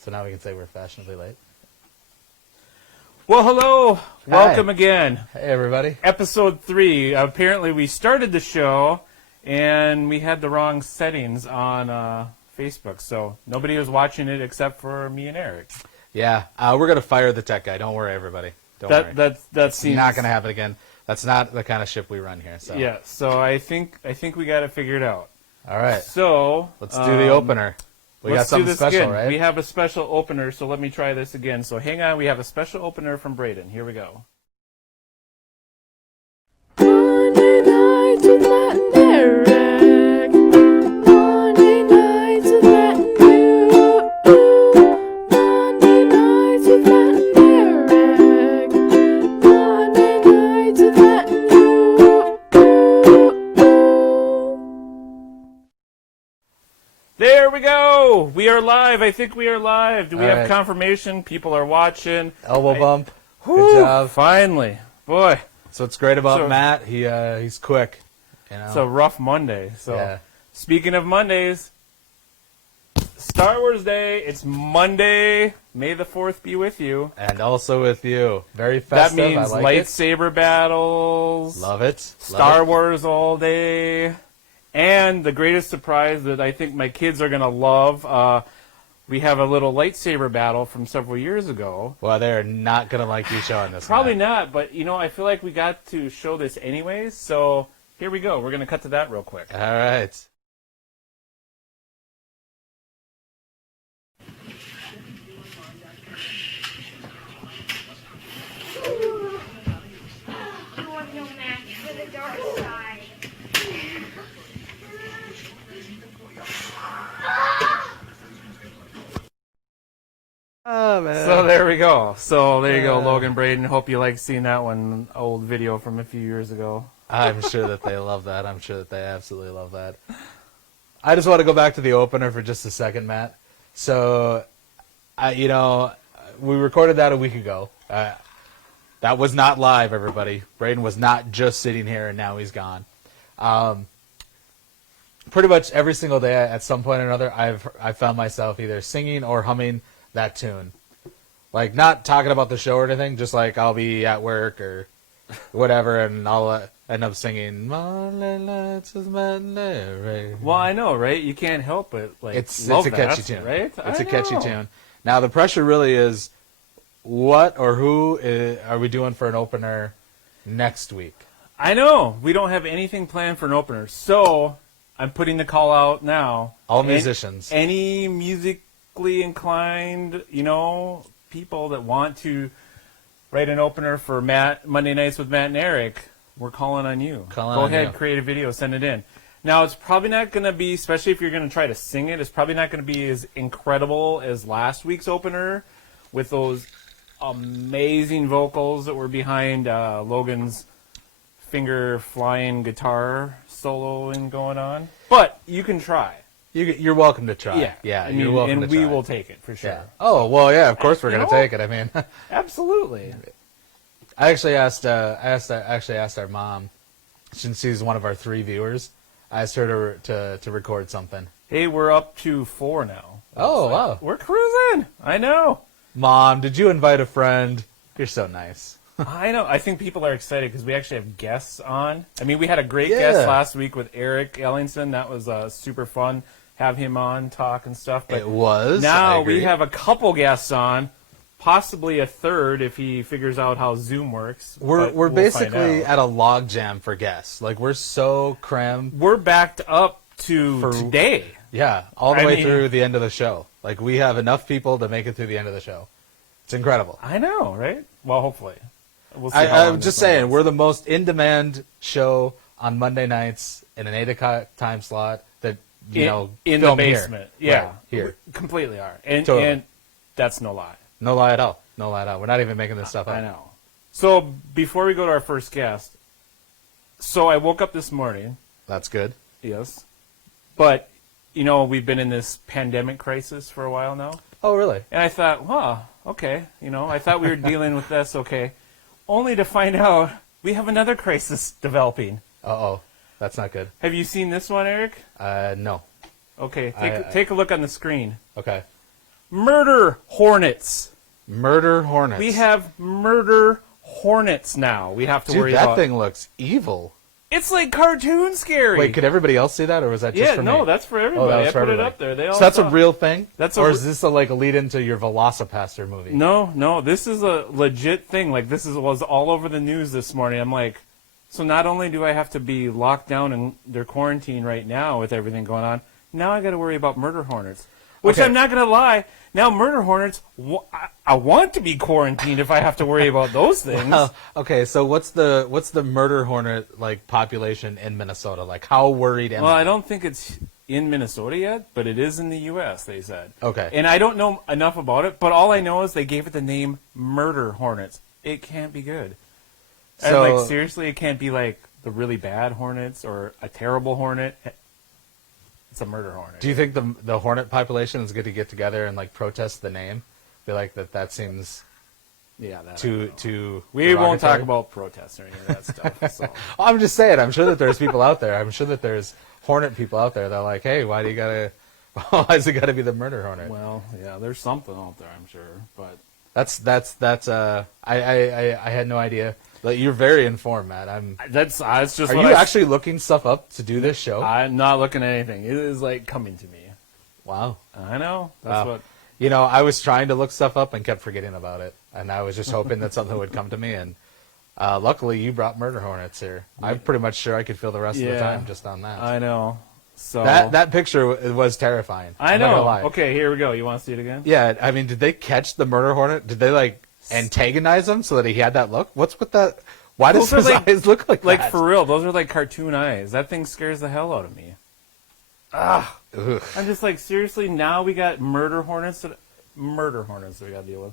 So now we can say we're fashionably late. Well, hello. Hi. Welcome again. Hey, everybody. Episode 3. Apparently, we started the show, and we had the wrong settings on Facebook, so nobody was watching it except for me and Eric. Yeah, we're going to fire the tech guy. Don't worry, everybody. Don't worry. That seems not going to happen again. That's not the kind of ship we run here. So. Yeah, so I think we got it figured out. All right. So let's do the opener. We got something special, again. right? We have a special opener, so let me try this again. So hang on, we have a special opener from Braden. Here we go. Monday nights with Matt and Eric. Monday nights with Matt and you. Monday nights with Matt and Eric. Monday nights with Matt and you. There we go. We are live. I think we are live. Do we All have right. confirmation? People are watching. Elbow bump. Whew, Good job. Finally. Boy, So what's great about So- Matt, he's quick. You know? it's a rough Monday. So Yeah. speaking of Mondays, Star Wars Day. It's Monday. May the 4th be with you. And also with you. Very That festive. means I like lightsaber battles. it. Love it. Star Wars all day. And the greatest surprise that I think my kids are going to love, we have a little lightsaber battle from several years ago. Well, they're not going to like you showing this. Probably Matt. not, but I feel like we got to show this anyways, so here we go. We're going to cut to that real quick. All right. You have no match for the dark side. Oh, man. So there we go. So there you go, Logan Braden. Hope you like seeing that one old video from a few years ago. I'm sure that they love that. I'm sure that they absolutely love that. I just want to go back to the opener for just a second, Matt. So, we recorded that a week ago. That was not live, everybody. Braden was not just sitting here and now he's gone. Pretty much every single day, at some point or another, I've found myself either singing or humming that tune. Like, not talking about the show or anything, just like I'll be at work or whatever, and I'll end up singing Monday Nights with Matt and Eric. Well, I know, right? You can't help it. Like, It's love a catchy that, tune, right? It's I a catchy know. tune. Now the pressure really is, what or who are we doing for an opener next week? I know. We don't have anything planned for an opener, so I'm putting the call out now. All musicians. Any musically inclined, people that want to write an opener for Monday Nights with Matt and Eric, we're calling on you. Calling Go on ahead, you. create a video, send it in. Now, it's probably not going to be, especially if you're going to try to sing it, it's probably not going to be as incredible as last week's opener with those amazing vocals that were behind Logan's finger-flying guitar soloing going on. But you can try. You're welcome to try. Yeah. You're welcome to and try. we will take it, for sure. Yeah. Oh, well, yeah, of course we're going to know? take it. I mean, Absolutely. I actually asked our mom, since she's one of our 3 viewers, I asked her to record something. Hey, we're up to 4 now. Oh, wow. We're cruising. I know. Mom, did you invite a friend? You're so nice. I know. I think people are excited because we actually have guests on. I mean, we had a great Yeah. guest last week with Eric Ellingson. That was super fun. Have him on, talk and stuff. But It was. I now agree. we have a couple guests on, possibly a third if he figures out how Zoom works. We're but we'll find basically out. at a log jam for guests. Like, we're so crammed. We're backed up to For- today. Yeah, all the I way mean- through the end of the show. Like, we have enough people to make it through the end of the show. It's incredible. I know, right? Well, hopefully. We'll see how long I'm this just one saying, goes. we're the most in-demand show on Monday nights in an 8 o'clock time slot that, in the film here. basement. Yeah, Right, here. We completely are, and Totally. and that's no lie. No lie at all. No lie at all. We're not even making this stuff up. I know. So before we go to our first guest, so I woke up this morning. That's good. Yes, but we've been in this pandemic crisis for a while now, Oh, really? and I thought, wow, okay, I thought we were dealing with this, okay, only to find out we have another crisis developing. Uh-oh. That's not good. Have you seen this one, Eric? No. Okay, I- take a look on the screen. Okay. murder hornets. Murder hornets. We have murder hornets now. We have to Dude, worry that about. thing looks evil. It's like cartoon scary. Wait, could everybody else see that, or was that just yeah, for me? no, that's for everybody. that was I for put everybody. it up there. They all So that's saw a it. real thing? That's a or re- is this a lead into your Velocipaster movie? No, this is a legit thing. Like, was all over the news this morning. I'm like, so not only do I have to be locked down in their quarantine right now with everything going on, now I got to worry about murder hornets. Which Okay. I'm not going to lie. Now, murder hornets, I want to be quarantined if I have to worry about those things. Okay, so what's the murder hornet like population in Minnesota? Like, how worried am Well, I? I don't think it's in Minnesota yet, but it is in the U.S., they said. Okay. And I don't know enough about it, but all I know is they gave it the name murder hornets. It can't be good. So- And, like, seriously, it can't be, like, the really bad hornets or a terrible hornet. It's a murder hornet. Do you think the hornet population is going to get together and like protest the name? Feel like that seems Yeah, that I too don't know. too. We won't talk derogatory? about protests or any of that stuff. So. I'm just saying. I'm sure that there's people out there. I'm sure that there's hornet people out there that are like, hey, why is it gotta be the murder hornet? Well, yeah, there's something out there, I'm sure, but That's I had no idea. Like, you're very informed, Matt. that's just. Are what you I- actually looking stuff up to do this show? I'm not looking at anything. It is like coming to me. Wow. I know. That's Wow. what. You know, I was trying to look stuff up and kept forgetting about it, and I was just hoping that something would come to me. And luckily, you brought murder hornets here. I'm pretty much sure I could fill the rest of the Yeah. time just on that. I know. So That picture was terrifying. I I'm not gonna know. lie. Okay, here we go. You want to see it again? Yeah, I mean, did they catch the murder hornet? Did they like antagonize him so that he had that look? What's with that? Why does Those are his like- eyes look like Like that? for real, those are like cartoon eyes. That thing scares the hell out of me. Ugh. I'm just like, seriously. Now we got murder hornets that we got to deal with.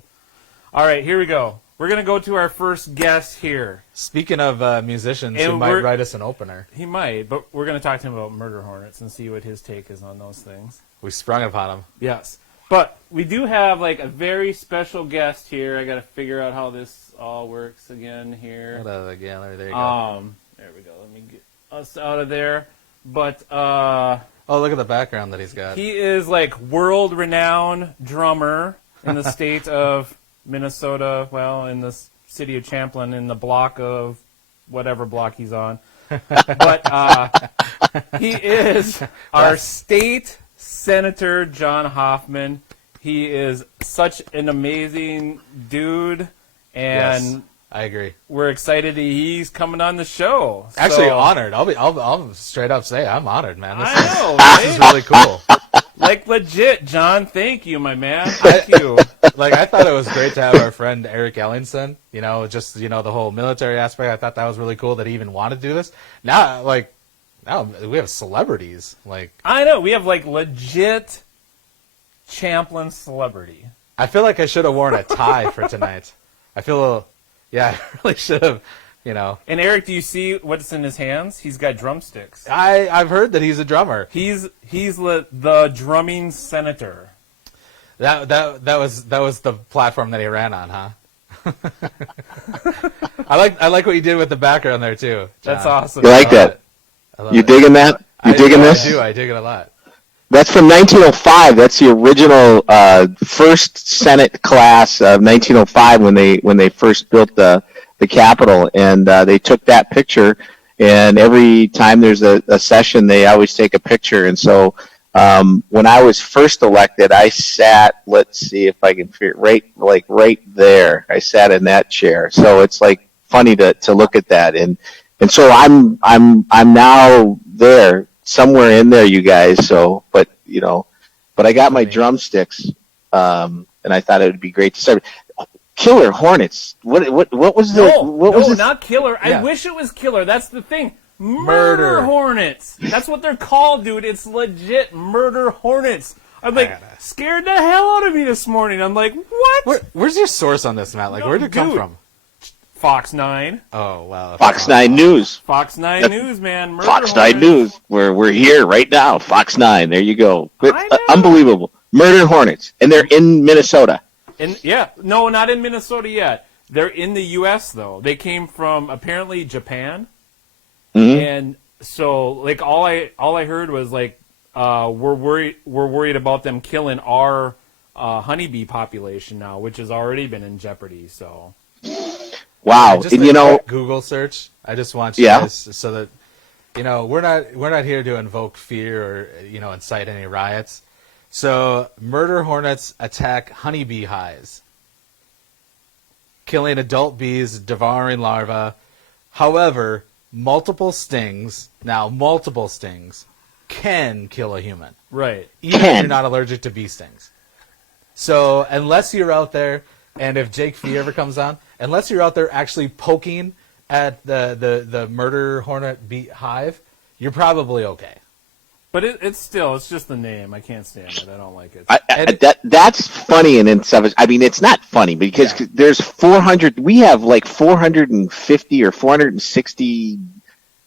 All right, here we go. We're gonna go to our first guest here. Speaking of musicians And who might we're- write us an opener, He might, but we're gonna talk to him about murder hornets and see what his take is on those things. we sprung upon him. Yes. But we do have like a very special guest here. I got to figure out how this all works again here. Again, there you go. There we go. Let me get us out of there. But Oh, look at the background that he's got. he is like world-renowned drummer in the state of Minnesota. Well, in the city of Champlin, in the block of whatever block he's on. But he is our state Senator John Hoffman. He is such an amazing dude, and Yes, I agree. we're excited that he's coming on the show. Actually, So, honored. I'll straight up say I'm honored, man. This, I is, know, this is right? really cool. Like legit, John. Thank you, my man. Thank you. Like, I thought it was great to have our friend Eric Ellingson. You know, just the whole military aspect. I thought that was really cool that he even wanted to do this. Now we have celebrities. Like, I know we have like legit Champlin celebrity. I feel like I should have worn a tie for tonight. I feel, yeah, I really should have. You know, And Eric, do you see what's in his hands? He's got drumsticks. I've heard that he's a drummer. He's the drumming senator. That was the platform that he ran on, huh? I like what you did with the background there too. John. That's awesome. You like that? I love You it. digging that? You digging this? I dig it a lot. That's from 1905. That's the original first Senate class of 1905 when they first built the Capitol, and they took that picture. And every time there's a session, they always take a picture. And so when I was first elected, I sat. Let's see if I can figure right there. I sat in that chair. So it's like funny to look at that. And so I'm now there. Somewhere in there, you guys. So, but I got my drumsticks, and I thought it would be great to start. Killer Hornets. What was the? What was this? Not killer. Yeah. I wish it was killer. That's the thing. Murder. Hornets. That's what they're called, dude. It's legit murder hornets. I'm like scared the hell out of me this morning. I'm like, what? Where's your source on this, Matt? Like, No, where'd it come dude. from? Fox 9. Oh wow. Fox 9 News. Fox 9 News, man. Murder Fox 9 hornets. News. We're here right now. Fox 9. There you go. I know. Unbelievable. Murder Hornets, and they're in Minnesota. No, not in Minnesota yet. They're in the U.S. though. They came from apparently Japan, and so like all I heard was like we're worried about them killing our honeybee population now, which has already been in jeopardy. So Wow. Just And a quick Google search. I just want you guys so that we're not here to invoke fear or incite any riots. So murder hornets attack honeybee hives, killing adult bees, devouring larvae. However, multiple stings can kill a human. right. Even if you're not allergic to bee stings. So unless you're out there, and if Jake Fee ever comes on, unless you're out there actually poking at the murder hornet bee hive, you're probably okay. But it's just the name. I can't stand it. I don't like it. That's funny and in some. I mean, it's not funny because there's 400. We have like 450 or 460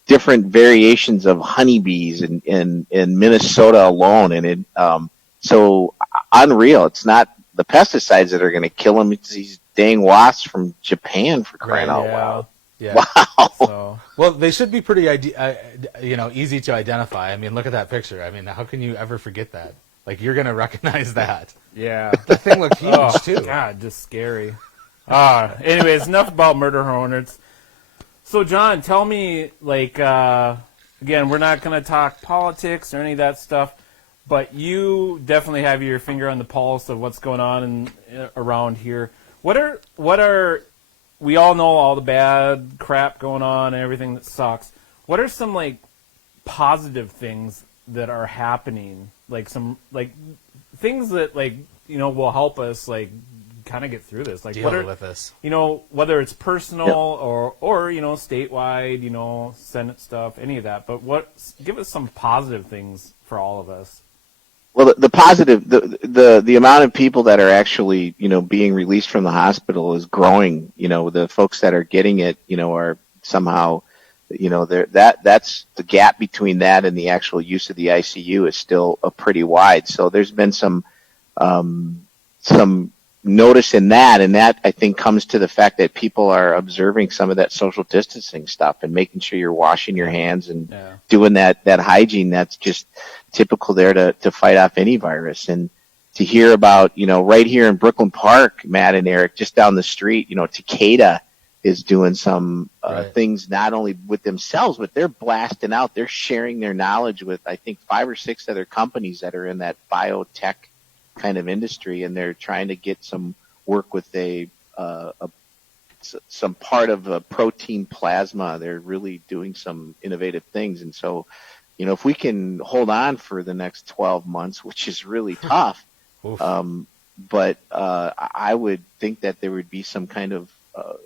different variations of honeybees in Minnesota alone, and so unreal. It's not the pesticides that are going to kill them. It's these dang wasps from Japan, for crying out loud. Yeah. Wow. So, Well, they should be pretty, easy to identify. I mean, look at that picture. I mean, how can you ever forget that? Like, you're gonna recognize that. yeah. That thing looked huge too. God, just scary. Anyways, enough about murder hornets. So, John, tell me, like, again, we're not going to talk politics or any of that stuff, but you definitely have your finger on the pulse of what's going on around here. What are we all know all the bad crap going on and everything that sucks. What are some, like, positive things that are happening? Like, some, like, things that, like, will help us, like, kind of get through this. Like, Deal with this. Whether it's personal or statewide, Senate stuff, any of that. But give us some positive things for all of us. Well, the positive, the amount of people that are actually, being released from the hospital is growing. The folks that are getting it, are somehow, that's the gap between that and the actual use of the ICU is still pretty wide. So there's been some notice in that, and that I think comes to the fact that people are observing some of that social distancing stuff and making sure you're washing your hands and doing that hygiene that's just typical there to fight off any virus. And to hear about, right here in Brooklyn Park, Matt and Eric, just down the street, Takeda is doing some things not only with themselves, but they're blasting out, they're sharing their knowledge with, I think, 5 or 6 other companies that are in that biotech kind of industry, and they're trying to get some work with some part of a protein plasma. They're really doing some innovative things. And so, if we can hold on for the next 12 months, which is really tough, but I would think that there would be some kind of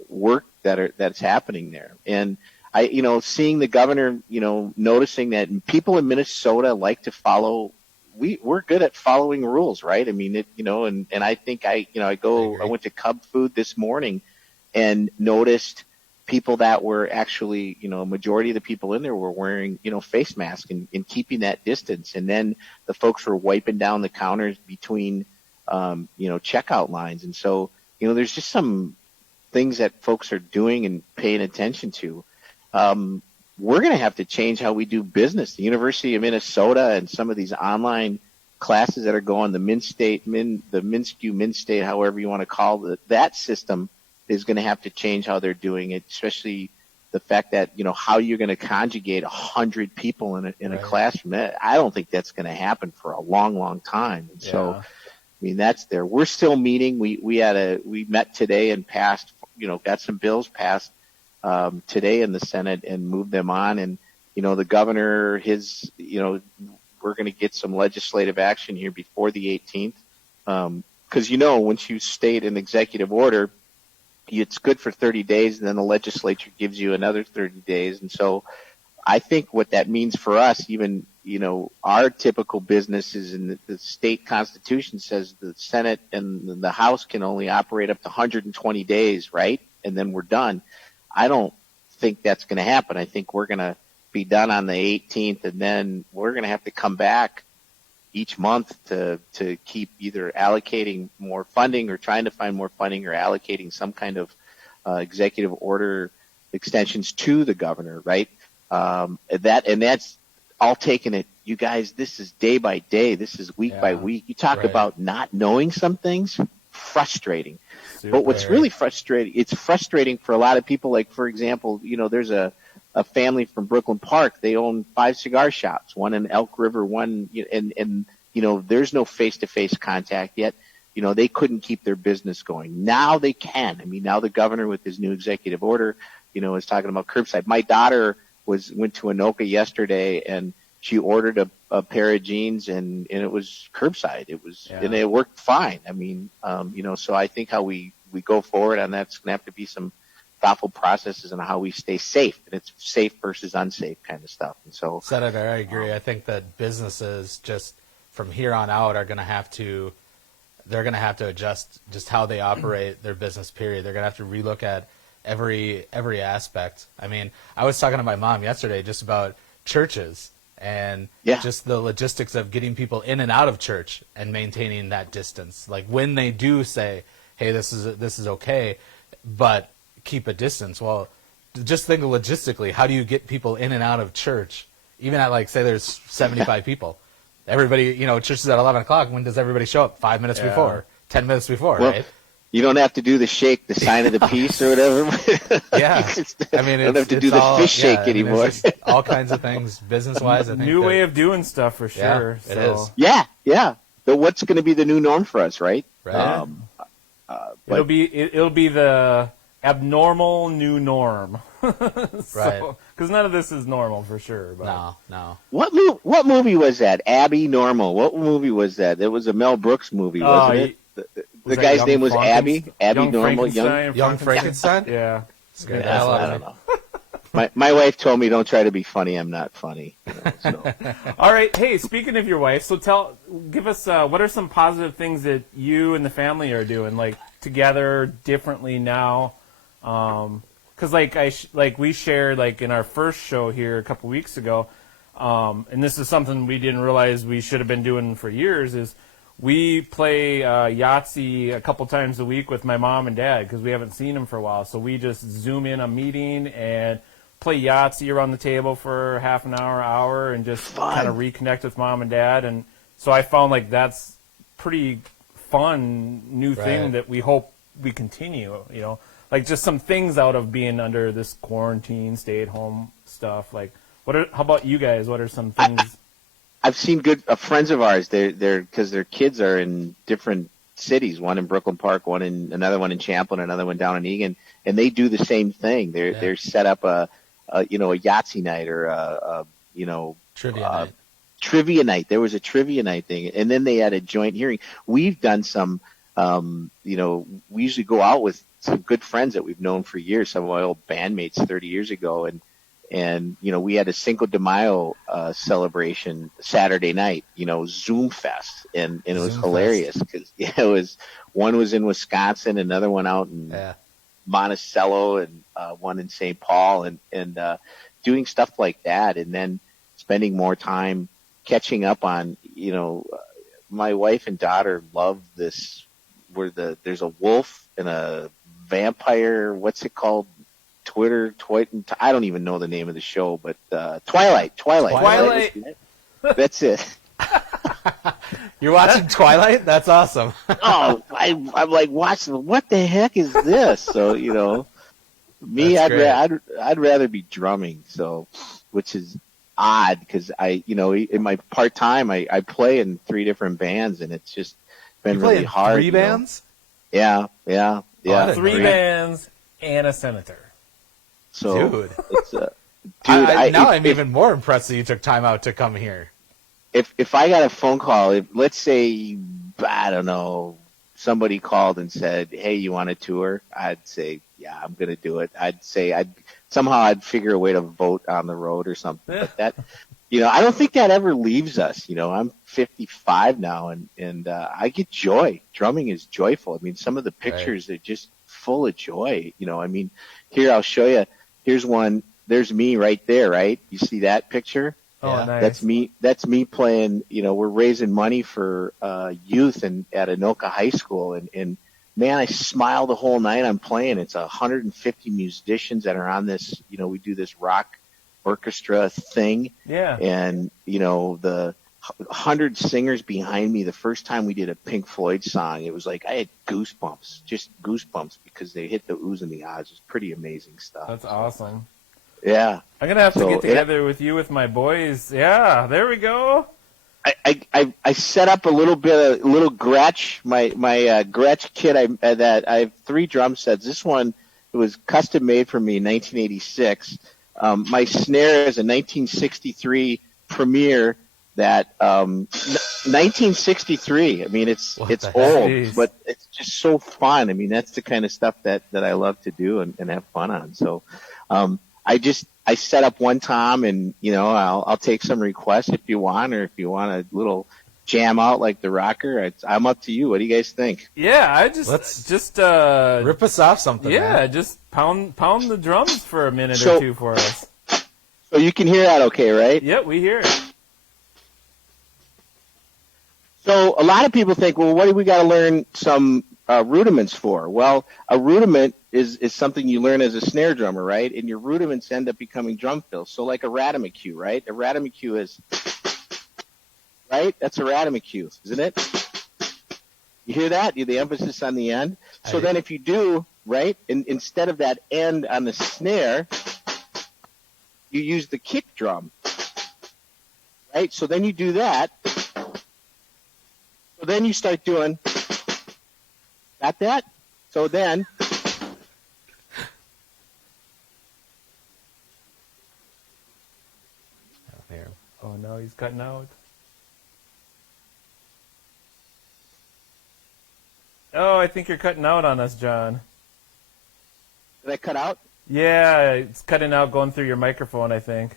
work that's happening there. And seeing the governor, noticing that people in Minnesota like to follow. We're good at following rules, right? I mean, and I think I went to Cub Food this morning and noticed people that were actually, a majority of the people in there were wearing, face masks and keeping that distance. And then the folks were wiping down the counters between, checkout lines. And so, there's just some things that folks are doing and paying attention to. We're going to have to change how we do business. The University of Minnesota and some of these online classes that are going, the MinState, however you want to call it, that system is going to have to change how they're doing it, especially the fact that, how you're going to conjugate 100 people in a classroom. I don't think that's going to happen for a long, long time. And so, I mean, that's there. We're still meeting. We met today and passed, got some bills passed today in the Senate and move them on. And, the governor, we're going to get some legislative action here before the 18th. Because, once you state an executive order, it's good for 30 days, and then the legislature gives you another 30 days. And so I think what that means for us, even, our typical business is in the state constitution says the Senate and the House can only operate up to 120 days, right? And then we're done. I don't think that's going to happen. I think we're going to be done on the 18th, and then we're going to have to come back each month to keep either allocating more funding or trying to find more funding or allocating some kind of executive order extensions to the governor, right? That's all taken at you guys, this is day by day. This is week by Yeah. week. You talk Right. about not knowing some things, frustrating. Super. But what's really frustrating, it's frustrating for a lot of people. Like, for example, there's a family from Brooklyn Park. They own 5 cigar shops, one in Elk River, one, and there's no face-to-face contact yet. They couldn't keep their business going. Now they can. I mean, now the governor with his new executive order, is talking about curbside. My daughter went to Anoka yesterday, and she ordered a pair of jeans, and it was curbside. And it worked fine. I mean, so I think how we go forward on that's going to have to be some thoughtful processes on how we stay safe, and it's safe versus unsafe kind of stuff. And so, Senator, I agree. I think that businesses just from here on out are going to have to, they're going to have to adjust just how they operate their business. Period. They're going to have to relook at every aspect. I mean, I was talking to my mom yesterday just about churches and just the logistics of getting people in and out of church and maintaining that distance. Like when they do say, "Hey, this is okay," but keep a distance. Well, just think logistically, how do you get people in and out of church? Even at, like, say there's 75 people. Everybody, church is at 11 o'clock. When does everybody show up? 5 minutes before, 10 minutes before, right? You don't have to do the shake, the sign of the peace or whatever. Yeah. I mean, you don't have to do the fish shake anymore. It's just all kinds of things, business-wise. I think New way of doing stuff for sure. Yeah, it is. Yeah. But what's going to be the new norm for us, right? Right. It'll be the abnormal new norm. Right. Because none of this is normal for sure. But. No. What movie was that? Abby Normal. What movie was that? It was a Mel Brooks movie, wasn't it? The guy's name was Abby Normal. Young Frankenstein? Yeah. Scared the hell out I of don't me. know. My wife told me, don't try to be funny. I'm not funny. So. All right. Hey, speaking of your wife, so give us what are some positive things that you and the family are doing, like together differently now? Because like we shared like in our first show here a couple weeks ago, and this is something we didn't realize we should have been doing for years. Is we play Yahtzee a couple times a week with my mom and dad because we haven't seen them for a while. So we just Zoom in a meeting and play Yahtzee around the table for half an hour, and just kind of reconnect with mom and dad. And so I found like that's pretty fun new thing that we hope we continue. Like just some things out of being under this quarantine, stay at home stuff. Like how about you guys? What are some things? I've seen good friends of ours. They're because their kids are in different cities. One in Brooklyn Park, another one in Champlin, another one down in Eagan, and they do the same thing. They're set up a Yahtzee night or a Trivia night. Trivia night. There was a trivia night thing, and then they had a joint hearing. We've done some. We usually go out with some good friends that we've known for years. Some of my old bandmates 30 years ago, and we had a Cinco de Mayo celebration Saturday night, Zoom Fest, and it was hilarious because one was in Wisconsin, another one out in Monticello, and one in St. Paul, and doing stuff like that, and then spending more time catching up on, my wife and daughter love this, where there's a wolf and a vampire, what's it called? I don't even know the name of the show, but Twilight. That's it. You're watching Twilight? That's awesome. I'm like watching. What the heck is this? So me, I'd rather be drumming. So, which is odd because in my part time I play in 3 different bands, and it's just been really hard. 3 bands? Yeah. 3 bands and a senator. So dude, it's I'm even more impressed that you took time out to come here. If I got a phone call, let's say, I don't know, somebody called and said, "Hey, you want a tour?" I'd say, "Yeah, I'm gonna do it." I'd say I'd figure a way to vote on the road or something. But that, I don't think that ever leaves us. I'm 55 now, and I get joy. Drumming is joyful. I mean, some of the pictures are just full of joy. Here I'll show you. Here's one. There's me right there, right? You see that picture? Oh, nice. That's me playing. We're raising money for youth and at Anoka High School, and man, I smile the whole night I'm playing. It's 150 musicians that are on this. We do this rock orchestra thing. Yeah. And, the 100 singers behind me, the first time we did a Pink Floyd song, it was like I had goosebumps, just goosebumps, because they hit the oohs and the ahs. It was pretty amazing stuff. That's awesome. Yeah. I'm going to have to get together with you with my boys. Yeah, there we go. I set up a little Gretsch, my Gretsch kit. I have 3 drum sets. This one, it was custom made for me in 1986. My snare is a 1963 Premier. That 1963. I mean, it's old, Jeez. but it's just so fun. I mean, that's the kind of stuff that I love to do and have fun on. So, I set up one tom, and I'll take some requests if you want, or if you want a little jam out like the rocker. I'm up to you. What do you guys think? Yeah, I just Rip us off something. yeah, man. just pound the drums for a minute or two for us. So you can hear that, okay, right? Yep, we hear it. So a lot of people think, well, what do we got to learn some rudiments for? Well, a rudiment is something you learn as a snare drummer, right? And your rudiments end up becoming drum fills. So like a Radimacue, right? A Radimacue is, right? That's a Radimacue, isn't it? You hear that? The emphasis on the end. So then if you do, right, instead of that end on the snare, you use the kick drum, right? So then you do that. So then you start doing, got that? So then, Oh no, he's cutting out. Oh, I think you're cutting out on us, John. did I cut out? Yeah, it's cutting out going through your microphone, I think.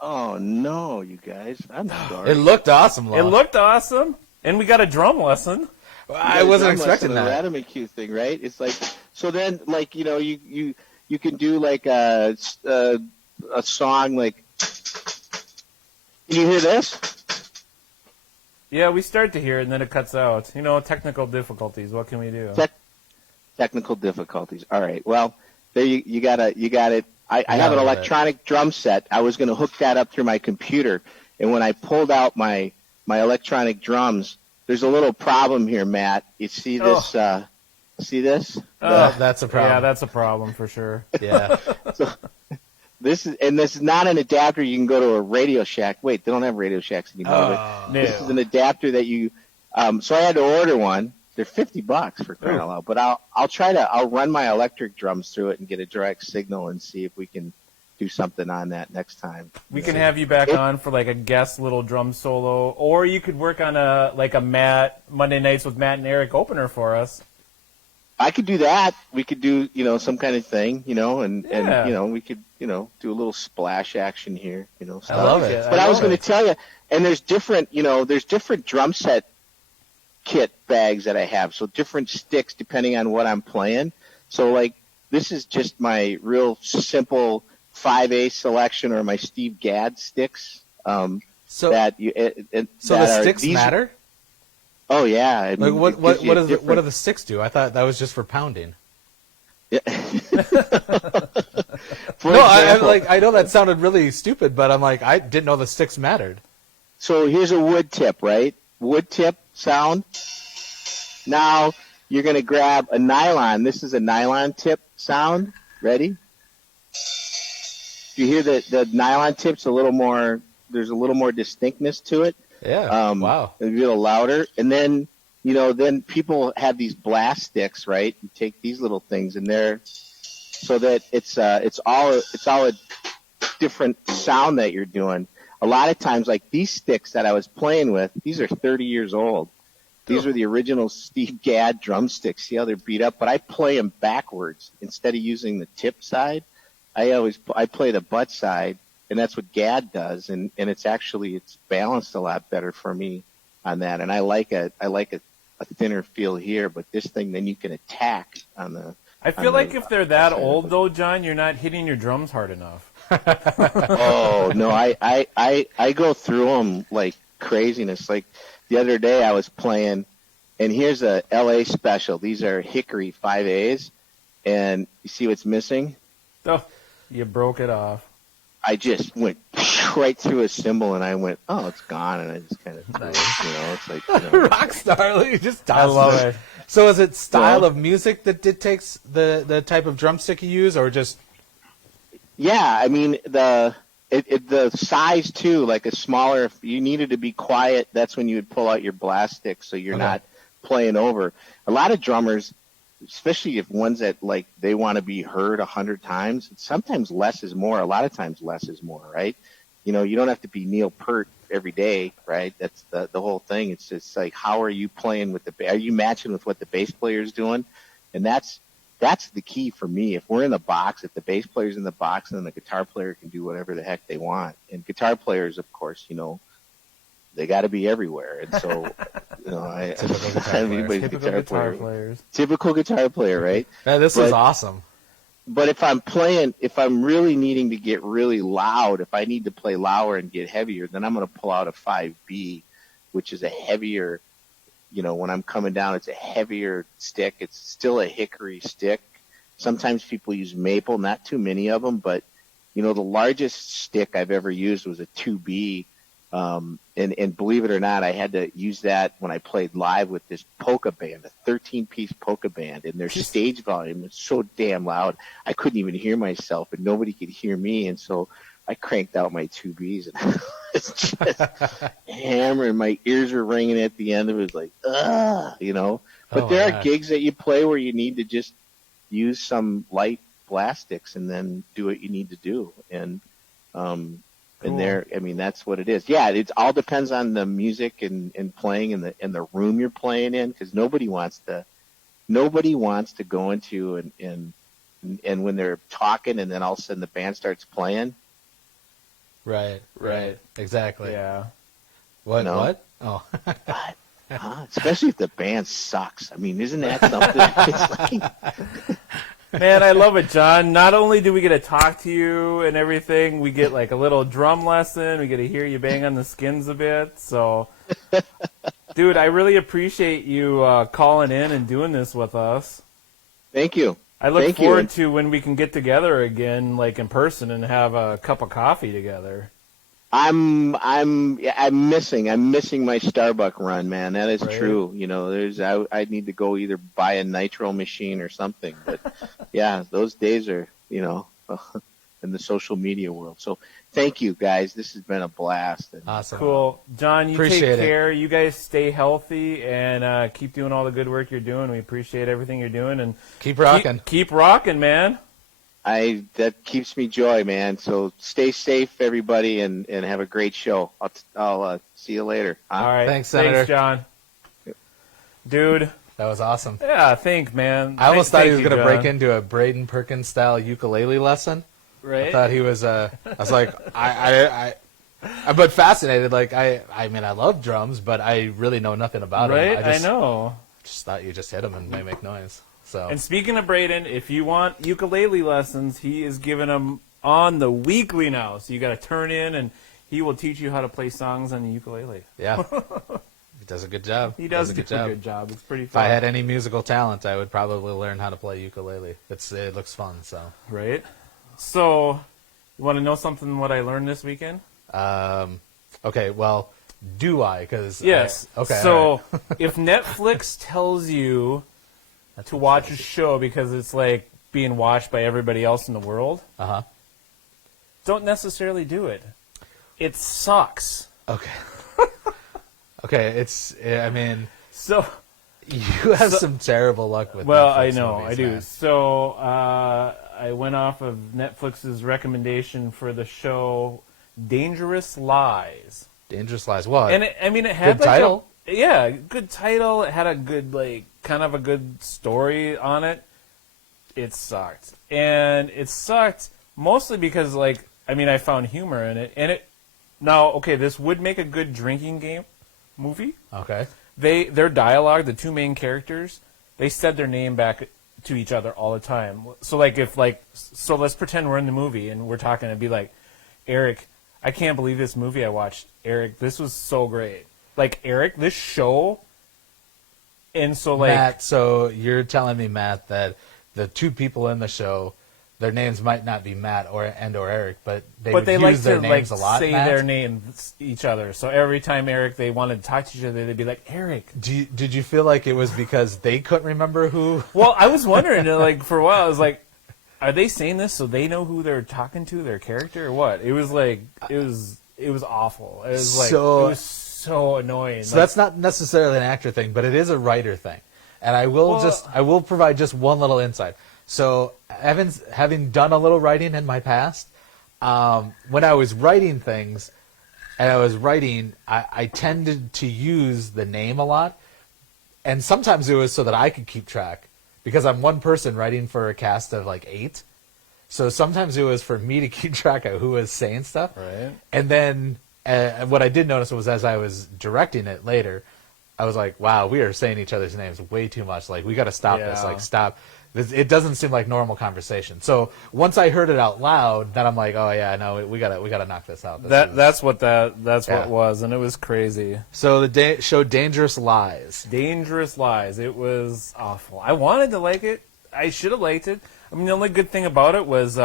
Oh no, you guys, I'm sorry. It looked awesome, Lo. It looked awesome. And we got a drum lesson. I wasn't expecting that. The Radimacue thing, right? It's like, so then, like, you can do like a song like, can you hear this? Yeah, we start to hear it and then it cuts out. Technical difficulties. What can we do? Technical difficulties. All right. Well, there you got it. I have an electronic drum set. I was going to hook that up through my computer, and when I pulled out my electronic drums, there's a little problem here, Matt. You see this? See this? That's a problem. Yeah, that's a problem for sure. Yeah. So, this is not an adapter you can go to a Radio Shack. Wait, they don't have Radio Shacks anymore. No. This is an adapter that you. So I had to order one. They're $50 for crying out loud. But I'll run my electric drums through it and get a direct signal and see if we can do something on that next time. We can have you back on for like a guest little drum solo, or you could work on a Monday Nights with Matt and Eric opener for us. I could do that. We could do, some kind of thing, and we could, do a little splash action here, stuff. I love it. But I was going to tell you, and there's different drum set kit bags that I have. So different sticks depending on what I'm playing. So like, this is just my real simple 5A selection or my Steve Gadd sticks. So the sticks matter? Oh yeah. I mean, what do the sticks do? I thought that was just for pounding. Yeah. I know that sounded really stupid, but I'm like, I didn't know the sticks mattered. So here's a wood tip, right? Wood tip sound. Now you're going to grab a nylon. This is a nylon tip sound. Ready? You hear the nylon tip's a little more, there's a little more distinctness to it. Yeah. Wow. A little louder. And then, then people have these blast sticks, right? You take these little things and they're, so that it's all a different sound that you're doing. A lot of times, like these sticks that I was playing with, these are 30 years old. These are the original Steve Gadd drumsticks. See how they're beat up? But I play them backwards. Instead of using the tip side, I play the butt side, and that's what Gadd does. And it's balanced a lot better for me on that. And I like a thinner feel here, but this thing, then you can attack on the. I feel like if they're that old though, John, you're not hitting your drums hard enough. Oh no, I go through them like craziness. Like the other day I was playing, and here's a LA special. These are Hickory 5As, and you see what's missing? Oh, you broke it off. I just went right through a cymbal, and I went, oh, it's gone, and I just kind of, it's like, Rock star, you just I love it. So is it style Well- of music that dictates the type of drumstick you use, or just Yeah, I mean the size too. Like a smaller, if you needed to be quiet, that's when you would pull out your blast stick, so you're Okay. not playing over. A lot of drummers, especially if ones that like they want to be heard 100 times, sometimes less is more. A lot of times less is more, right? You don't have to be Neil Peart every day, right? That's the whole thing. It's just like, how are you playing with are you matching with what the bass player is doing? And that's the key for me. If we're in the box, if the bass player's in the box, then the guitar player can do whatever the heck they want. And guitar players, of course, they got to be everywhere. And so, Typical guitar players. everybody's Typical guitar players. typical guitar player, right? man, this is But- awesome. But if I'm really needing to get really loud, if I need to play louder and get heavier, then I'm going to pull out a 5B, which is a heavier, when I'm coming down, it's a heavier stick. It's still a hickory stick. Sometimes people use maple, not too many of them, but, the largest stick I've ever used was a 2B. And believe it or not, I had to use that when I played live with this polka band, a 13-piece polka band, and their stage volume was so damn loud, I couldn't even hear myself, and nobody could hear me, and so I cranked out my 2Bs, and I was just hammering. My ears were ringing at the end. It was like, ugh. But Oh, there my are gigs that you play where you need to just use some light blastics and then do what you need to do, and Cool. that's what it is. Yeah, it all depends on the music and playing and the room you're playing in, because nobody wants to go into and when they're talking and then all of a sudden the band starts playing. Right. Exactly. Yeah. What? No. What? Oh. Especially if the band sucks. I mean, isn't that something? It's like, Man, I love it, John. Not only do we get to talk to you and everything, we get like a little drum lesson. We get to hear you bang on the skins a bit. So, dude, I really appreciate you calling in and doing this with us. thank you. I look Thank you. forward to when we can get together again, like in person, and have a cup of coffee together. I'm missing my Starbucks run, man. That is Right. true. I need to go either buy a nitro machine or something. But yeah, those days are, in the social media world. So thank you guys. This has been a blast. And Awesome. Cool. John, you Appreciate take it. care. You guys stay healthy and keep doing all the good work you're doing. We appreciate everything you're doing. And Keep rocking. Keep rocking, man. that keeps me joy, man. So stay safe, everybody, and have a great show. I'll see you later. Huh? All right. Thanks, Senator. Thanks, John. Dude. That was awesome. Yeah, thanks, man. I almost thought he was going to break into a Braden Perkins style ukulele lesson. Right? I thought he was. I was like, but fascinated. Like I mean, I love drums, but I really know nothing about them. Right? I know. Just thought you just hit them and they make noise. So And speaking of Braden, if you want ukulele lessons, he is giving them on the weekly now. So you got to turn in, and he will teach you how to play songs on the ukulele. yeah, he does a good job. He does a do good job. a good job. It's pretty If fun. I had any musical talent, I would probably learn how to play ukulele. It looks fun. So Right? So, you want to know something what I learned this weekend? okay, well, do I? Because Yes. okay. So, all right. if Netflix tells you to watch a show because it's like being watched by everybody else in the world, Uh-huh. don't necessarily do it. It sucks. Okay. Okay, I mean, So, you have some terrible luck with well, Netflix I know, movies, I do. man. So, I went off of Netflix's recommendation for the show Dangerous Lies. Dangerous Lies. What? And it had Good title. Good title. It had a good kind of a good story on it. It sucked, and it sucked mostly because I found humor in it, and this would make a good drinking game movie. Okay. Their dialogue, the two main characters, they said their name back to each other all the time. So so let's pretend we're in the movie and we're talking. It'd be like, Eric, I can't believe this movie I watched. Eric, this was so great. Like, Eric, this show. And so Matt, so you're telling me, Matt, that the two people in the show their names might not be Matt or Eric, but they But would they use like their to names a lot. say Matt. their names each other. So every time they wanted to talk to each other, they'd be like Eric. Did you feel like it was because they couldn't remember who? Well, I was wondering, like for a while, I was like, are they saying this so they know who they're talking to, their character, or what? It was like it was awful. It was like So- it was so annoying. So that's not necessarily an actor thing, but it is a writer thing. And I will provide just one little insight. So having done a little writing in my past, when I was writing things and I tended to use the name a lot. And sometimes it was so that I could keep track because I'm one person writing for a cast of like 8. So sometimes it was for me to keep track of who was saying stuff. Right. And then what I did notice was as I was directing it later, I was like, wow, we are saying each other's names way too much. Like, we got to stop this. Yeah. Like, stop. It doesn't seem like normal conversation. So once I heard it out loud, then I'm like, oh yeah, no, we gotta knock this out. That's what Yeah. it was, and it was crazy. So the show Dangerous Lies. Dangerous Lies. It was awful. I wanted to like it. I should have liked it. I mean, the only good thing about it was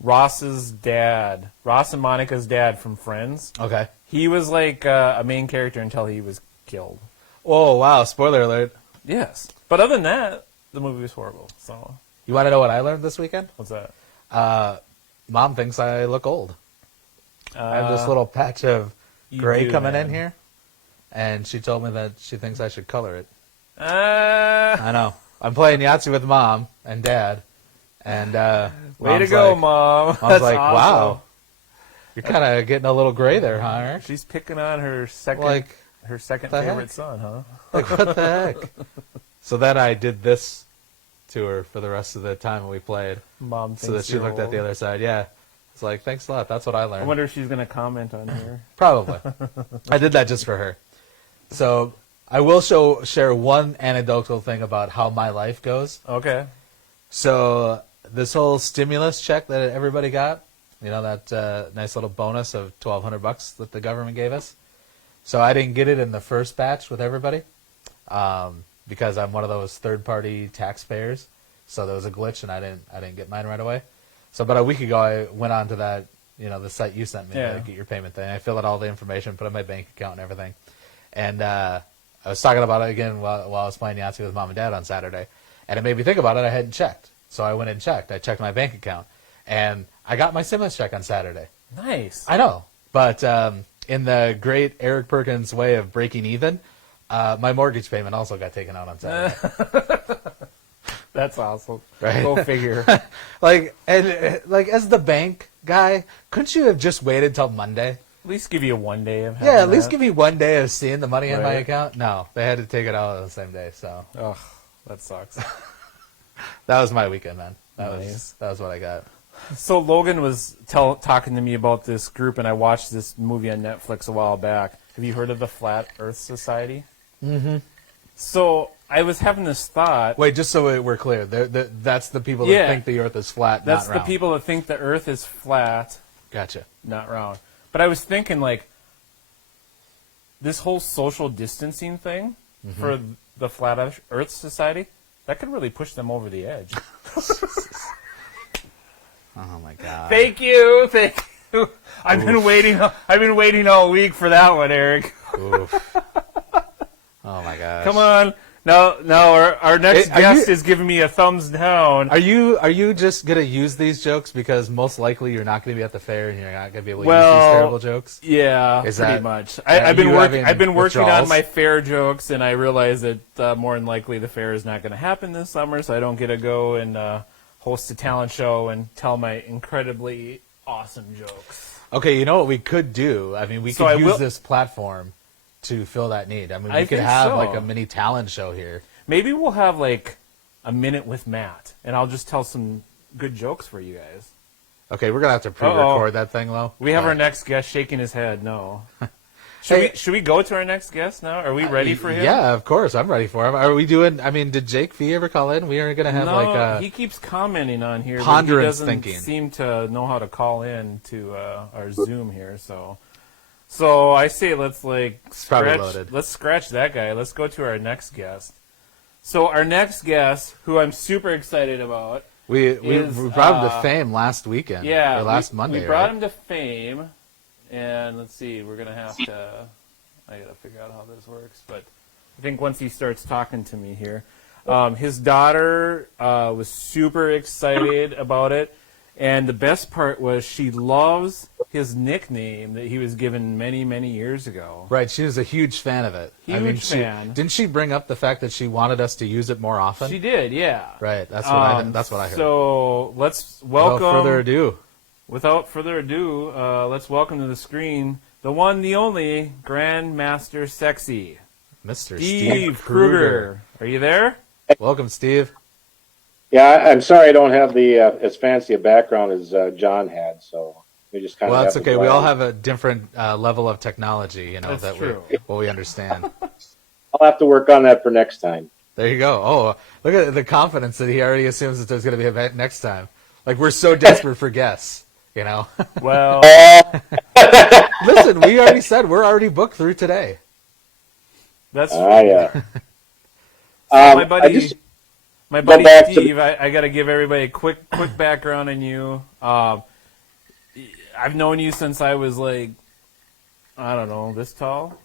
Ross's dad, Ross and Monica's dad from Friends. Okay. He was like a main character until he was killed. Oh wow! Spoiler alert. Yes, but other than that, the movie was horrible. So You want to know what I learned this weekend? what's that? Mom thinks I look old. I have this little patch of you gray do, coming man. in here, and she told me that she thinks I should color it. Uh, I know. I'm playing Yahtzee with Mom and Dad, and way to Mom's go, like, Mom. Mom's That's like, awesome. wow, you're kind of getting a little gray there, huh, Eric? She's picking on her second Like, second the favorite heck? son, huh? Like, what the heck? So then I did this to her for the rest of the time we played, Mom thinks so that she you're looked at old. the other side. Yeah, it's like, thanks a lot. That's what I I learned. wonder if she's gonna comment on here. Probably. I did that just for her. So I will share one anecdotal thing about how my life goes. Okay. So this whole stimulus check that everybody got, you know, that nice little bonus of $1,200 that the government gave us. So I didn't get it in the first batch with everybody because I'm one of those third-party taxpayers. So there was a glitch, and I didn't get mine right away. So about a week ago, I went on to that, you know, the site you sent me, Yeah. to get your payment thing. I filled out all the information, put in my bank account and everything. And I was talking about it again while I was playing Yahtzee with Mom and Dad on Saturday. And it made me think about it. I hadn't checked. So I went and checked. I checked my bank account. And I got my stimulus check on Saturday. Nice. I know. But in the great Eric Perkins way of breaking even, my mortgage payment also got taken out on Saturday. That's awesome. Right. Go figure. like as the bank guy, couldn't you have just waited till Monday? At least give you 1 day of Yeah, at least give me 1 day of seeing the money in my Right. account. No, they had to take it out on the same day. So Ugh, that sucks. that was my weekend, man. Nice. That was what I got. So Logan was talking to me about this group, and I watched this movie on Netflix a while back. Have you heard of the Flat Earth Society? Mm-hmm. So I was having this thought. Wait, just so we're clear, that's the people Yeah. that think the Earth is flat, That's not the round. people that think the Earth is flat, Gotcha. not round. But I was thinking, like, this whole social distancing thing for the Flat Earth Society, that could really push them over the edge. Oh my god. Thank you. I've been waiting all week for that one, Eric. Oof. Oh my gosh. Come on. Now our next Hey, are guest you- is giving me a thumbs down. Are you just gonna use these jokes because most likely you're not gonna be at the fair and you're not gonna be able to use Well, these terrible jokes? Yeah, Is pretty that- much. are I've been you having I've been working on withdrawals? my fair jokes, and I realize that more than likely the fair is not going to happen this summer, so I don't get to go and host a talent show and tell my incredibly awesome jokes. Okay, you know what we could do? I mean, we So could I use will- this platform to fill that need. I mean, I we could think have so. like a mini talent show here. Maybe we'll have like a minute with Matt, and I'll just tell some good jokes for you guys. Okay, we're gonna have to pre-record that thing though. We have But- our next guest shaking his head. No. Should we go to our next guest now? Are we ready for him? Yeah, of course, I'm ready for him. Are we doing? I mean, did Jake Fee ever call in? We are gonna have No, like a. he keeps commenting on here. But he ponderance doesn't thinking. seem to know how to call in to our Zoom here. So I say let's probably scratch. loaded. Let's scratch that guy. Let's go to our next guest. So our next guest, who I'm super excited about, We is, brought him to fame last weekend. Yeah, or last Monday. we brought right? him to fame, and let's see, we're gonna have to. I gotta figure out how this works, but I think once he starts talking to me here, his daughter was super excited about it, and the best part was she loves his nickname that he was given many, many years ago. Right, she was a huge fan of it. Huge fan. Didn't she bring up the fact that she wanted us to use it more often? She did, yeah. Right, that's what I heard. So let's welcome. Without further ado, Let's welcome to the screen the one, the only Grandmaster Sexy, Mr. Steve Kruger. Are you there? Welcome, Steve. Yeah, I'm sorry I don't have the as fancy a background as John had, so we just kind of. Well, that's okay. We all have a different level of technology, That's that true. we understand. I'll have to work on that for next time. There you go. Oh, look at the confidence that he already assumes that there's going to be a event next time. Like, we're so desperate for guests, Well, Listen, we already said we're already booked through today. that's Yeah. So my buddy, I just my go buddy back to- Steve. I got to give everybody a quick background on you. I've known you since I was like, I don't know, this tall.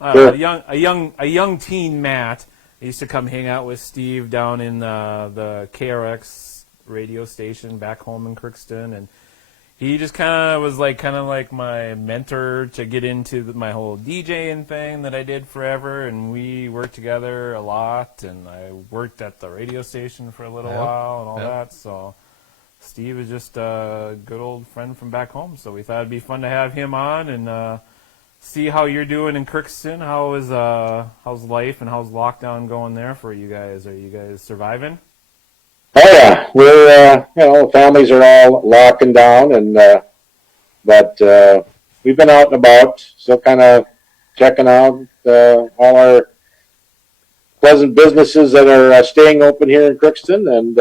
I don't know, a young teen Matt. I used to come hang out with Steve down in the KRX radio station back home in Crookston, and he just kind of was like my mentor to get into my whole DJing thing that I did forever, and we worked together a lot, and I worked at the radio station for a little while and all that, so Steve is just a good old friend from back home, so we thought it'd be fun to have him on and see how you're doing in Crookston. How's life and how's lockdown going there for you guys? Are you guys surviving? Oh yeah, we're the families are all locking down, and but we've been out and about, still kind of checking out all our pleasant businesses that are staying open here in Crookston, and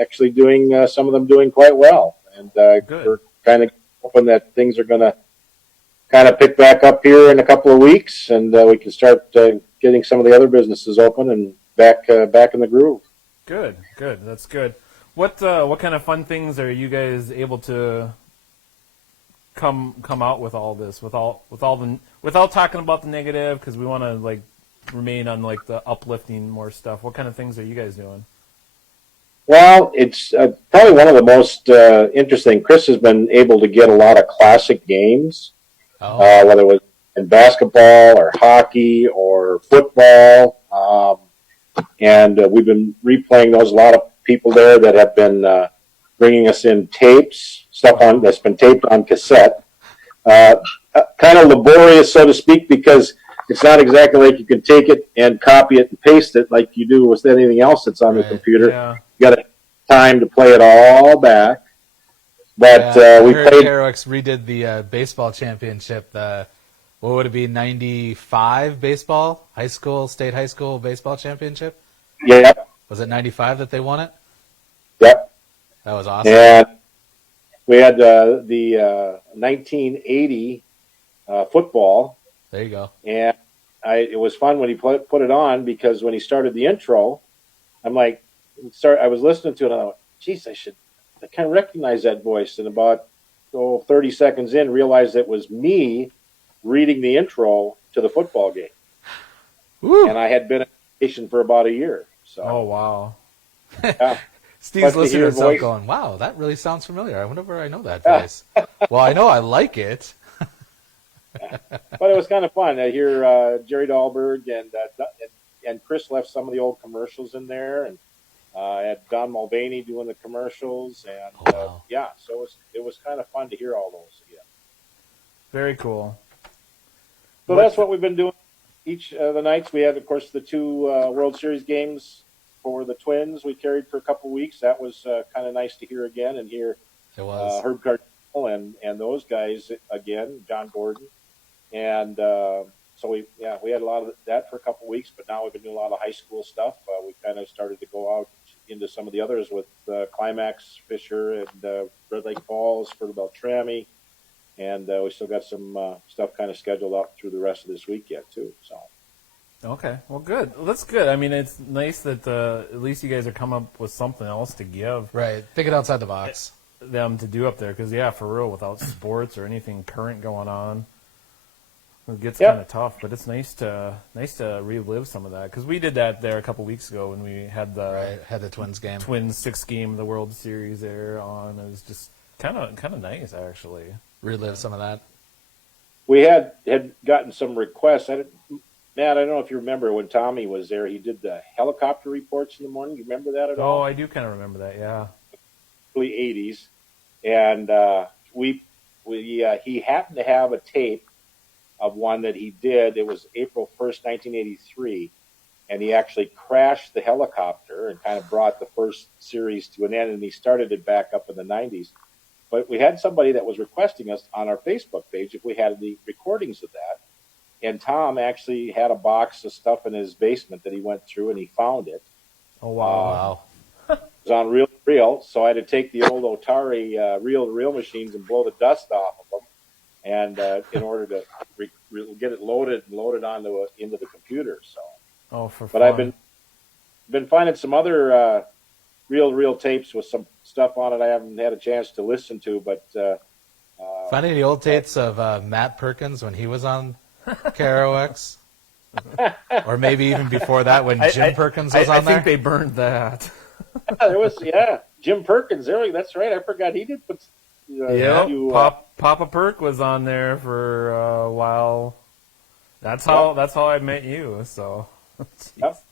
actually doing some of them doing quite well, and we're kind of hoping that things are going to kind of pick back up here in a couple of weeks, and we can start getting some of the other businesses open and back in the groove. Good. That's good. What kind of fun things are you guys able to come out with all this? Without talking about the negative, because we want to like remain on like the uplifting more stuff. What kind of things are you guys doing? Well, it's probably one of the most interesting. Chris has been able to get a lot of classic games, whether it was in basketball or hockey or football. And we've been replaying those. A lot of people there that have been bringing us in tapes, stuff that's been taped on cassette. Kind of laborious, so to speak, because it's not exactly like you can take it and copy it and paste it like you do with anything else that's on the computer. Yeah. You got time to play it all back. But we played. KRX redid the baseball championship. What would it be? 95 baseball state high school baseball championship. Yep. Was it 95 that they won it? Yep. That was awesome. And we had the 1980 football. There you go. And it was fun when he put it on, because when he started the intro, I'm like, I was listening to it and I went, geez, I kind of recognize that voice. And about 30 seconds in, realized it was me reading the intro to the football game. Woo. And I had been at the station for about a year. So. Oh wow. Yeah. Steve's But to listening to hear himself voice- going, wow, that really sounds familiar. I wonder where I know that voice. Well, I know I like it. But it was kind of fun. I hear Jerry Dahlberg and Chris left some of the old commercials in there, and I had Don Mulvaney doing the commercials, and wow. so it was kind of fun to hear all those again. Very cool. So that's what we've been doing each of the nights. We had, of course, the two World Series games for the Twins we carried for a couple of weeks. That was kind of nice to hear again, and hear It was. Herb Cardinal and those guys again, John Gordon. And so we had a lot of that for a couple of weeks, but now we've been doing a lot of high school stuff. We kind of started to go out into some of the others with Climax, Fisher, and Red Lake Falls for the Beltrami. And we still got some stuff kind of scheduled out through the rest of this week yet, too. So Okay, well, good. Well, that's good. I mean, it's nice that at least you guys are coming up with something else to give Right. Thinking outside the box. them to do up there. Because, yeah, for real, without sports or anything current going on, it gets Yep. kind of tough. But it's nice to relive some of that. Because we did that there a couple weeks ago when we had the Right. Had the Twins game. Twins 6 game of the World Series there on. It was just kind of nice, actually. Relive some of that. We had gotten some requests. Matt, I don't know if you remember when Tommy was there. He did the helicopter reports in the morning. You remember that at all? Oh, I do kind of remember that, yeah. Early '80s, and he happened to have a tape of one that he did. It was April 1st, 1983, and he actually crashed the helicopter and kind of brought the first series to an end. And he started it back up in the '90s. But we had somebody that was requesting us on our Facebook page if we had any recordings of that. And Tom actually had a box of stuff in his basement that he went through, and he found it. Oh, wow. Wow. It was on reel-to-reel, so I had to take the old Otari reel-to-reel machines and blow the dust off of them, and in order to get it loaded and loaded into the computer. So, Oh, for but fun. I've been finding some other reel-to-reel tapes with some stuff on it I haven't had a chance to listen to, but Finding the old tapes of Matt Perkins when he was on KROX. Or maybe even before that when Jim Perkins was on I there. think they burned that. there was Jim Perkins. That's right. I forgot he did put. Papa Perk was on there for a while. That's how I met you. So, Yep.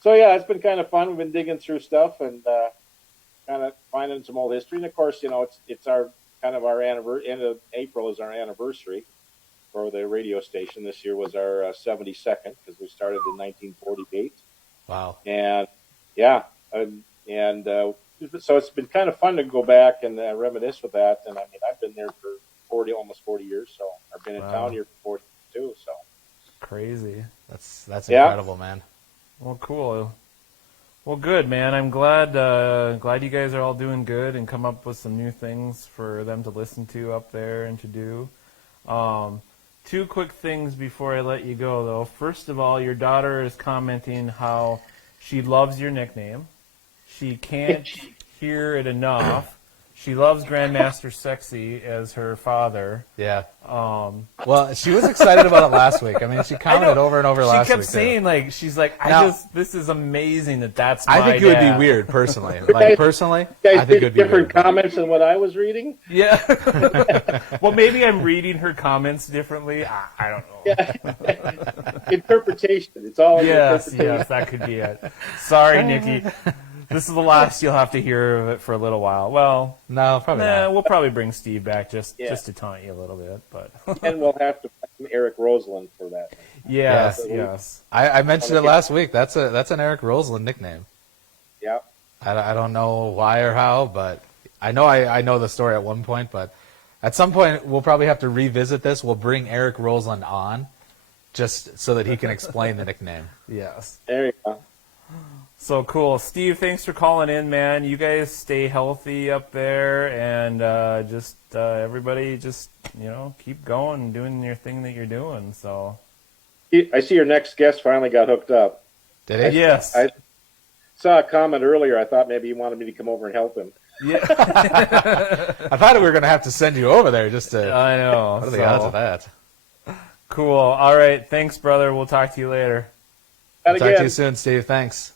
So yeah, it's been kind of fun. We've been digging through stuff and kind of finding some old history. And of course, it's our kind of our anniversary. End of April is our anniversary for the radio station. This year was our 72nd because we started in 1948. Wow. And so it's been kind of fun to go back and reminisce with that. And I mean, I've been there for almost 40 years, so I've been in town here for 40 too. So crazy. That's incredible, man. Well, cool. Well, good, man. I'm glad you guys are all doing good and come up with some new things for them to listen to up there and to do. Two quick things before I let you go, though. First of all, your daughter is commenting how she loves your nickname. She can't hear it enough. She loves Grandmaster Sexy as her father. Yeah. Well, she was excited about it last week. I mean, she commented over and over last week. She kept saying, she's like, this is amazing that's my I think it would dad. be weird, personally. I think it would be different weird. comments than what I was reading. Yeah. Well, maybe I'm reading her comments differently. I don't know. Yeah. Interpretation. It's all interpretation. Yes, that could be it. Sorry, Nikki. This is the last you'll have to hear of it for a little while. Well, No, probably not. we'll probably bring Steve back just to taunt you a little bit, but And we'll have to find Eric Roseland for that. yes. I mentioned it last week. That's an Eric Roseland nickname. Yeah. I don't know why or how, but I know the story at one point. But at some point, we'll probably have to revisit this. We'll bring Eric Roseland on just so that he can explain the nickname. Yes. There you go. So cool. Steve, thanks for calling in, man. You guys stay healthy up there, and everybody just, keep going and doing your thing that you're doing. So I see your next guest finally got hooked up. Did he? Yes. I saw a comment earlier. I thought maybe he wanted me to come over and help him. Yeah. I thought we were going to have to send you over there just to. I know. What are the odds of that? Cool. All right. Thanks, brother. We'll talk to you later. Talk to you soon, Steve. Thanks.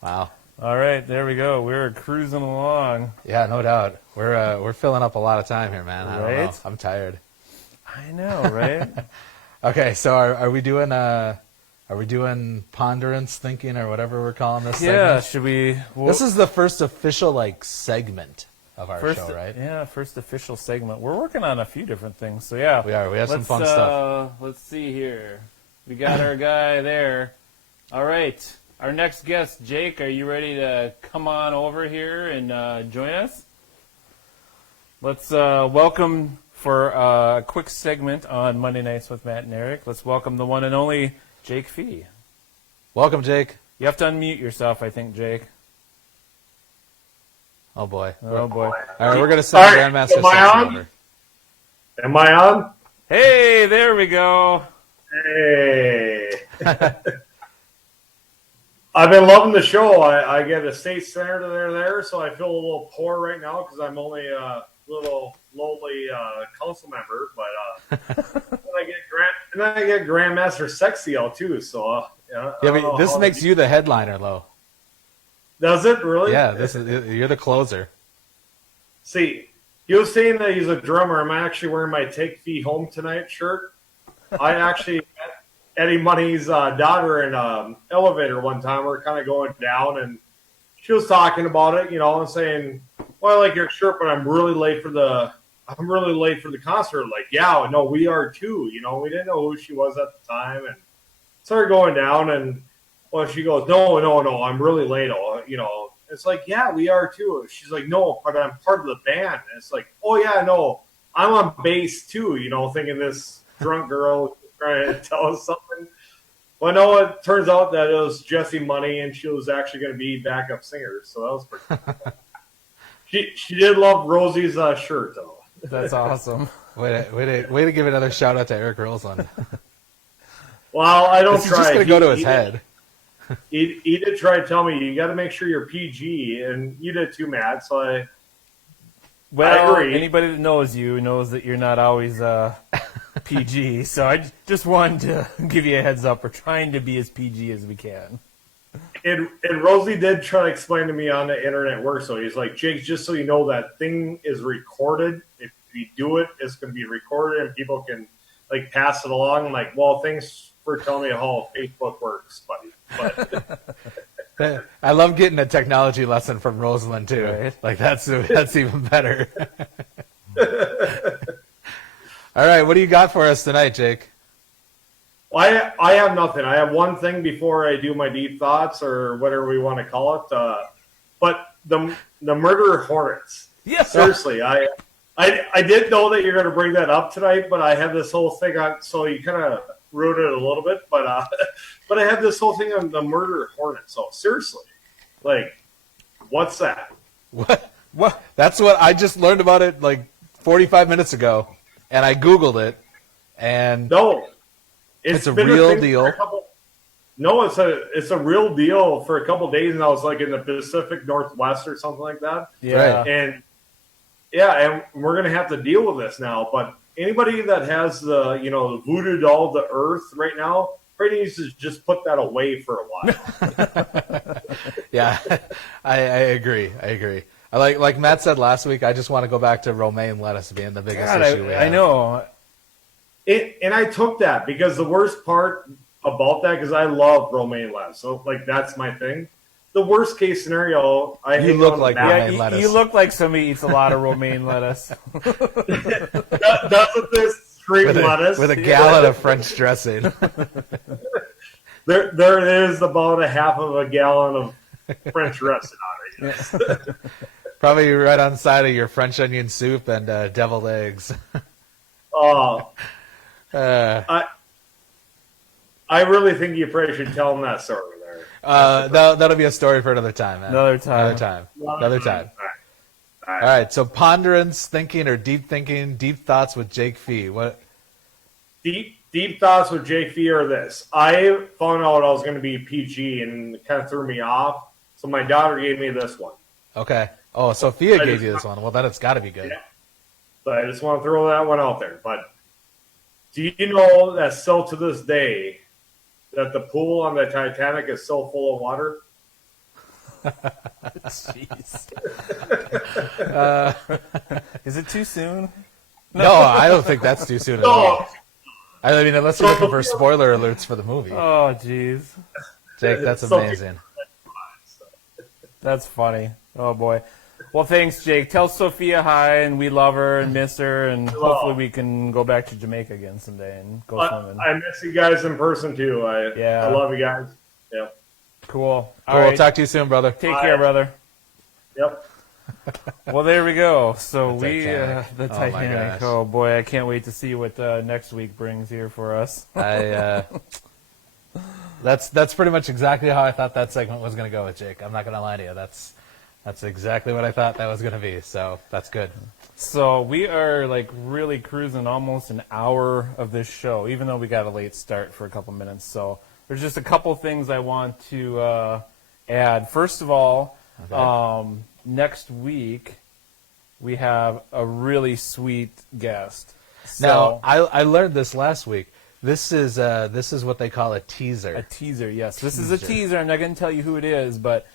Wow. All right, there we go. We're cruising along. Yeah, no doubt. We're filling up a lot of time here, man. I don't know. I'm tired. I know, right? Okay, so are we doing ponderance thinking or whatever we're calling this Yeah, segment? should we? This is the first official segment of our show, right? Yeah, first official segment. We're working on a few different things, so yeah. We are. We have some fun stuff. Let's see here. We got our guy there. All right. Our next guest, Jake, are you ready to come on over here and join us? Let's welcome for a quick segment on Monday Nights with Matt and Eric. Let's welcome the one and only Jake Fee. Welcome, Jake. You have to unmute yourself, I think, Jake. Oh, boy. Oh, boy. All right, we're going to send Grandmaster Sexy over. Am I on? Hey, there we go. Hey. I've been loving the show. I get a state senator there, so I feel a little poor right now because I'm only a little lowly council member. But then I get Grandmaster Sexy out too. So Yeah, but this makes you the headliner, Lo. Does it really? Yeah, you're the closer. See, he was saying that he's a drummer. I'm actually wearing my Take Fee Home Tonight shirt. I actually met Eddie Money's daughter in an elevator one time. We are kind of going down, and she was talking about it, and saying, "Well, I like your shirt, but I'm really late for the concert." Like, yeah, no, we are too. We didn't know who she was at the time, and started going down, and she goes, "No, I'm really late." It's like, yeah, we are too. She's like, "No, but I'm part of the band." And it's like, "Oh yeah, no, I'm on bass too." Thinking this drunk girl trying to tell us something. Well, no, it turns out that it was Jessie Money, and she was actually going to be backup singer. So that was pretty cool. She did love Rosie's shirt, though. That's awesome. Way to give another shout out to Eric Roseland. Well, I don't He's try. just going to go to his head. He did try to tell me, you got to make sure you're PG, and you did too, Matt. So I agree. Anybody that knows you knows that you're not always PG. So I just wanted to give you a heads up. We're trying to be as PG as we can. And Rosie did try to explain to me on the internet work. So he's like, "Jake, just so you know, that thing is recorded. If you do it, it's going to be recorded, and people can pass it along." I'm like, "Well, thanks for telling me how Facebook works, buddy." But I love getting a technology lesson from Rosalind too. Right? That's even better. All right, what do you got for us tonight, Jake? Well, I have nothing. I have one thing before I do my deep thoughts or whatever we want to call it. But the murder hornets. Yeah. Seriously, I didn't know that you're going to bring that up tonight, but I have this whole thing on. So you kind of ruined it a little bit, but I have this whole thing on the murder hornet. So seriously, what's that? What? That's what I just learned about it 45 minutes ago, and I Googled it, and no. It's a real deal. No, it's a real deal for a couple of days, and I was in the Pacific Northwest or something like that. Yeah. And we're gonna have to deal with this now. But anybody that has the the voodoo doll of the earth right now, probably needs to just put that away for a while. Yeah, I agree. Like Matt said last week, I just want to go back to romaine lettuce being the biggest issue. I know. And I took that because the worst part about that, because I love romaine lettuce, so that's my thing. The worst case scenario, you look like romaine lettuce. You look like somebody eats a lot of romaine lettuce. Doesn't this scream lettuce with a gallon of French dressing? There is about a half of a gallon of French dressing on it. Yes. Probably right on the side of your French onion soup and deviled eggs. Oh. I really think you probably should tell them that story there. That'll be a story for another time, man. Another time. All right. So ponderance, thinking, or deep thinking, deep thoughts with Jake Fee. What? Deep thoughts with Jake Fee are this. I found out I was going to be PG, and it kind of threw me off. So my daughter gave me this one. Okay. Oh, Sophia gave you this one. Well, then it's got to be good. Yeah. So I just want to throw that one out there, but. Do you know that still to this day that the pool on the Titanic is still full of water? Jeez. Is it too soon? No, I don't think that's too soon at all. I mean, unless you're looking for spoiler alerts for the movie. Oh, jeez. Jake, that's amazing. That's funny. Oh, boy. Well, thanks, Jake. Tell Sophia hi, and we love her and miss her, and hopefully we can go back to Jamaica again someday and go swimming. I miss you guys in person, too. I love you guys. Yeah. Cool. All right. Talk to you soon, brother. Take care, brother. Yep. Well, there we go. So the Titanic. Oh, boy, I can't wait to see what next week brings here for us. That's pretty much exactly how I thought that segment was going to go with Jake. I'm not going to lie to you. That's exactly what I thought that was going to be. So that's good. So we are like really cruising almost an hour of this show, even though we got a late start for a couple minutes. So there's just a couple things I want to add. First of all, next week we have a really sweet guest. Now, I learned this last week. This is what they call a teaser. A teaser, yes. This is a teaser. I'm not going to tell you who it is, but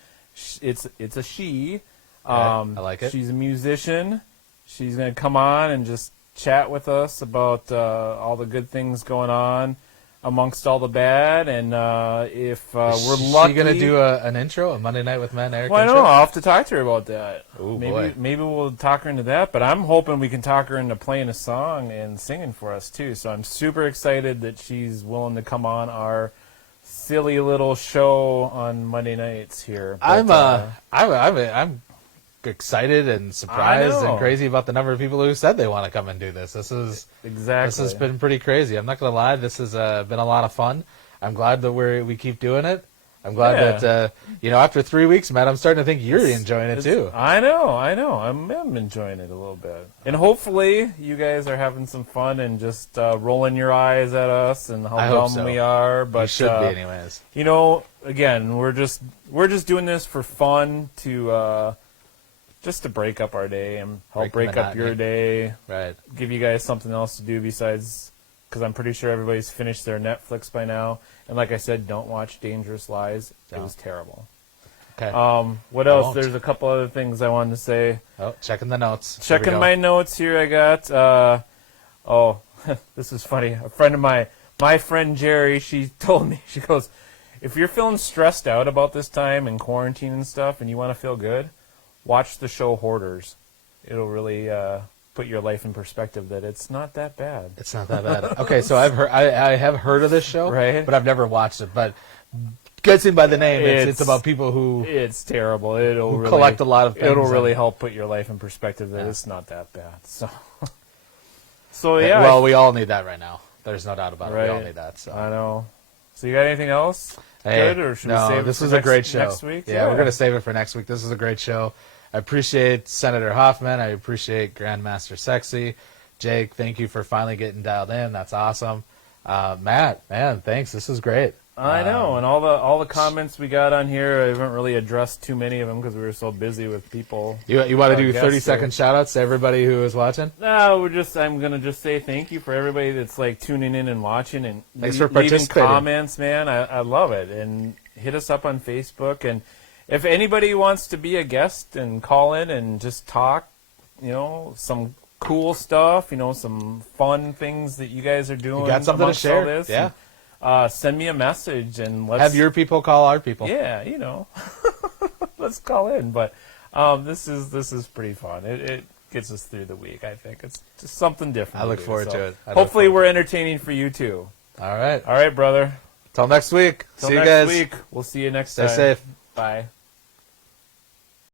it's a she. I like it. She's a musician. She's going to come on and just chat with us about all the good things going on amongst all the bad. And if we're lucky, she going to do an intro, a Monday Night with Men, Eric? Well, I intro? know. I'll have to talk to her about that. Ooh, boy. Maybe we'll talk her into that. But I'm hoping we can talk her into playing a song and singing for us too. So I'm super excited that she's willing to come on our silly little show on Monday nights here. But, I'm excited and surprised and crazy about the number of people who said they want to come and do this. This has been pretty crazy. I'm not going to lie. This has been a lot of fun. I'm glad that we keep doing it. I'm glad that after 3 weeks, Matt, I'm starting to think you're enjoying it too. I know. I'm enjoying it a little bit, and hopefully you guys are having some fun and just rolling your eyes at us and how dumb we are. But we should be anyways. Again, we're just doing this for fun to just to break up our day and help break up your day. Right. Give you guys something else to do besides, because I'm pretty sure everybody's finished their Netflix by now. And like I said, don't watch Dangerous Lies. It was terrible. Okay. What else? There's a couple other things I wanted to say. Oh, checking the notes. Checking my notes here. I got. This is funny. A friend of my friend Jerry, she told me, she goes, if you're feeling stressed out about this time and quarantine and stuff, and you want to feel good, watch the show Hoarders. It'll really put your life in perspective that it's not that bad. It's not that bad. Okay, so I have heard of this show, right? But I've never watched it. But guessing by the name, it's about people who it's terrible. It'll really, collect a lot of things. It'll really help put your life in perspective that it's not that bad. So yeah. Well, we all need that right now. There's no doubt about it. We all need that. So I know. So you got anything else? Good, or should we save this it is for a great show. Next week? Yeah, we're gonna save it for next week. This is a great show. I appreciate Senator Hoffman. I appreciate Grandmaster Sexy. Jake, thank you for finally getting dialed in. That's awesome. Matt, man, thanks. This is great. I know, and all the comments we got on here, I haven't really addressed too many of them because we were so busy with people. You want to do 30-second shout-outs to everybody who is watching? No, I'm going to just say thank you for everybody that's like tuning in and watching and thanks for leaving participating. comments, man. I love it. And hit us up on Facebook. And if anybody wants to be a guest and call in and just talk, some cool stuff, some fun things that you guys are doing. You got something to share? Yeah. Send me a message and let's have your people call our people. Yeah, let's call in. But this is pretty fun. It gets us through the week. I think it's just something different. I look forward to it. Hopefully, we're entertaining for you too. All right, brother. Till next week. See you guys. Week. We'll see you next time. Stay safe. Bye.